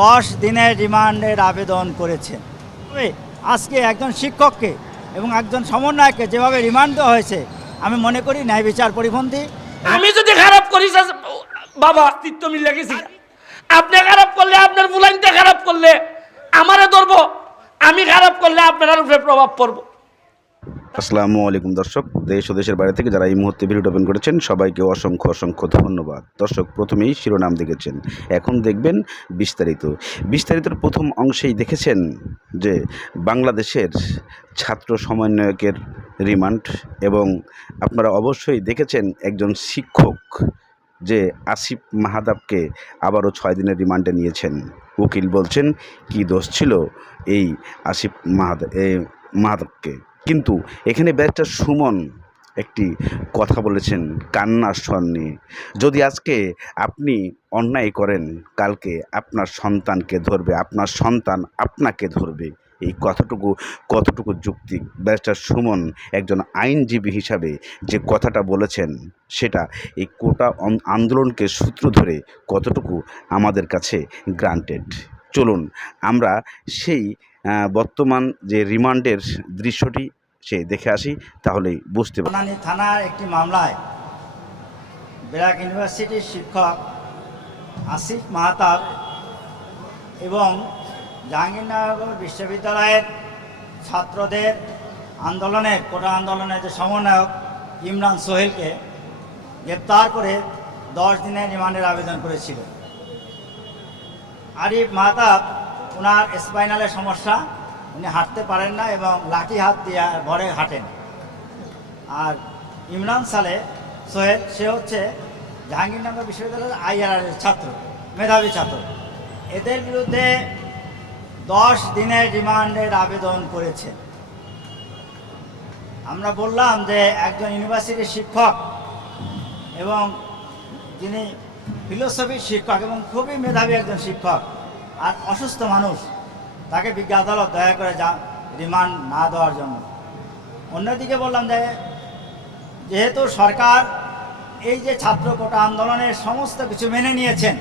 দশ দিনের রিমান্ডের আবেদন করেছেন আজকে একজন শিক্ষককে এবং একজন সমন্বয়কে যেভাবে রিমান্ড দেওয়া হয়েছে, আমি মনে করি ন্যায় বিচার পরিপন্থী। আমি যদি খারাপ করি বাবা অস্তিত্ব মিলে গেছি। আপনি খারাপ করলে আপনার বুলাইনটা খারাপ করলে আমারে ধরবো, আমি খারাপ করলে আপনার উপরে প্রভাব পড়ব। আসসালামু আলাইকুম দর্শক, দেশ ও দেশের বাইরে থেকে যারা এই মুহূর্তে ভিডিও ওপেন করেছেন, সবাইকে অসংখ্য অসংখ্য ধন্যবাদ। দর্শক, প্রথমেই শিরোনাম দেখেছেন। এখন দেখবেন বিস্তারিত। বিস্তারিতর প্রথম অংশেই দেখেছেন যে বাংলাদেশের ছাত্র সমন্বয়কের রিমান্ড এবং আপনারা অবশ্যই দেখেছেন একজন শিক্ষক যে আসিফ মাহাদাবকে আবারও ছয় দিনের রিমান্ডে নিয়েছেন। উকিল বলছেন, কি দোষ ছিল এই আসিফ মাহাদ মাহাদাবকে কিন্তু এখানে ব্যারিস্টার সুমন একটি কথা বলেছেন কান্নার স্বর নিয়ে। যদি আজকে আপনি অন্যায় করেন, কালকে আপনার সন্তানকে ধরবে, আপনার সন্তান আপনাকে ধরবে, এই কথাটুকু, কতটুকু যুক্তি? ব্যারিস্টার সুমন একজন আইনজীবী হিসাবে যে কথাটা বলেছেন, সেটা এই কোটা আন্দোলনকে সূত্র ধরে কতটুকু আমাদের কাছে গ্রান্টেড চলুন, আমরা সেই বর্তমান যে রিমান্ডের দৃশ্যটি, সে দেখে আসি, তাহলেই বুঝতে বনানী থানার একটি মামলায় ব্র্যাক ইউনিভার্সিটির শিক্ষক আসিফ মাহাতাব এবং জাহাঙ্গীরনগর বিশ্ববিদ্যালয়ের ছাত্রদের আন্দোলনের, কোটা আন্দোলনের যে সমন্বয়ক ইমরান সোহেলকে গ্রেপ্তার করে দশ দিনের রিমান্ডের আবেদন করেছিল। আরিফ মাহতাব ওনার স্পাইনালের সমস্যা, উনি হাঁটতে পারেন না এবং লাঠি হাত দিয়ে ভরে হাঁটেন। আর ইমরান সালে সোহেদ সে হচ্ছে জাহাঙ্গীরনগর বিশ্ববিদ্যালয়ের আইআরআর ছাত্র, মেধাবী ছাত্র। এদের বিরুদ্ধে দশ দিনের রিমান্ডের আবেদন করেছে। আমরা বললাম যে একজন ইউনিভার্সিটির শিক্ষক এবং যিনি ফিলোসফির শিক্ষক এবং খুবই মেধাবী একজন শিক্ষক আর অসুস্থ মানুষ, তাকে বিজ্ঞা আদালত দয়া করে যা, রিমান্ড না দেওয়ার জন্য। অন্যদিকে বললাম যে, যেহেতু সরকার এই যে ছাত্র কোটা আন্দোলনের সমস্ত কিছু মেনে নিয়েছেন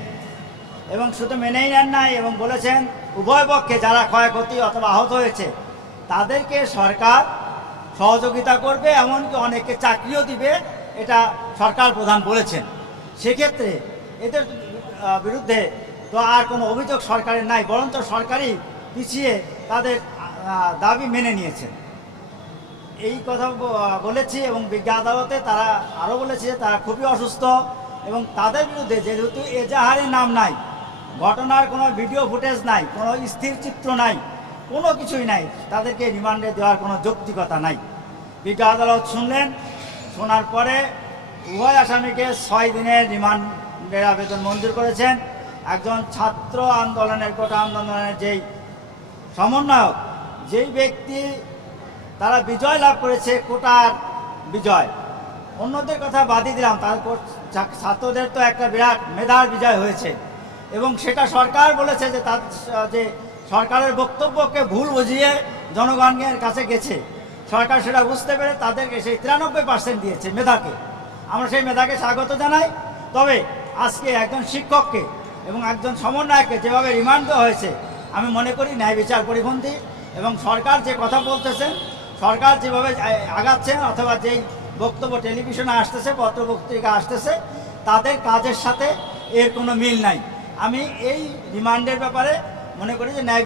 এবং শুধু মেনেই নেন নাই এবং বলেছেন উভয় পক্ষে যারা ক্ষয়ক্ষতি অথবা আহত হয়েছে, তাদেরকে সরকার সহযোগিতা করবে, এমনকি অনেককে চাকরিও দিবে, এটা সরকার প্রধান বলেছেন। সেক্ষেত্রে এদের বিরুদ্ধে তো আর কোনো অভিযোগ সরকারের নাই, বরঞ্চ সরকারই পিছিয়ে তাদের দাবি মেনে নিয়েছেন এই কথা বলেছি এবং বিজ্ঞা আদালতে তারা আরও বলেছে যে তারা খুবই অসুস্থ এবং তাদের বিরুদ্ধে যেহেতু এজাহারের নাম নাই, ঘটনার কোনো ভিডিও ফুটেজ নাই, কোনো স্থির চিত্র নাই, কোনো কিছুই নাই, তাদেরকে রিমান্ডে দেওয়ার কোনো যৌক্তিকতা নাই। বিজ্ঞা আদালত শুনলেন, শোনার পরে উভয় আসামিকে ছয় দিনের রিমান্ডের আবেদন মঞ্জুর করেছেন। একজন ছাত্র আন্দোলনের, কোটা আন্দোলনের যেই সমন্বয়ক, যেই ব্যক্তি তারা বিজয় লাভ করেছে, কোটার বিজয়। অন্যদের কথা বাদই দিলাম, তার কো- ছা- ছাত্রদের তো একটা বিরাট মেধার বিজয় হয়েছে। এবং সেটা সরকার বলেছে যে তার, যে সরকারের বক্তব্যকে ভুল বুঝিয়ে জনগণের কাছে গেছে। সরকার সেটা বুঝতে পেরে তাদেরকে সেই তিরানব্বই পার্সেন্ট দিয়েছে মেধাকে। আমরা সেই মেধাকে স্বাগত জানাই। তবে আজকে একজন শিক্ষককে এবং একজন সমন্বয়ককে যেভাবে রিমান্ড হয়েছে, আমি মনে করি ন্যায় বিচার পরিপন্থী এবং সরকার যে কথা বলতেছেন সরকার যেভাবে আগাচ্ছেন অথবা যেই বক্তব্য টেলিভিশনে আসতেছে পত্র পত্রিকা আসতেছে, তাদের কাজের সাথে এর কোনো মিল নাই। আমি এই রিমান্ডের ব্যাপারে মনে করি যে ন্যায়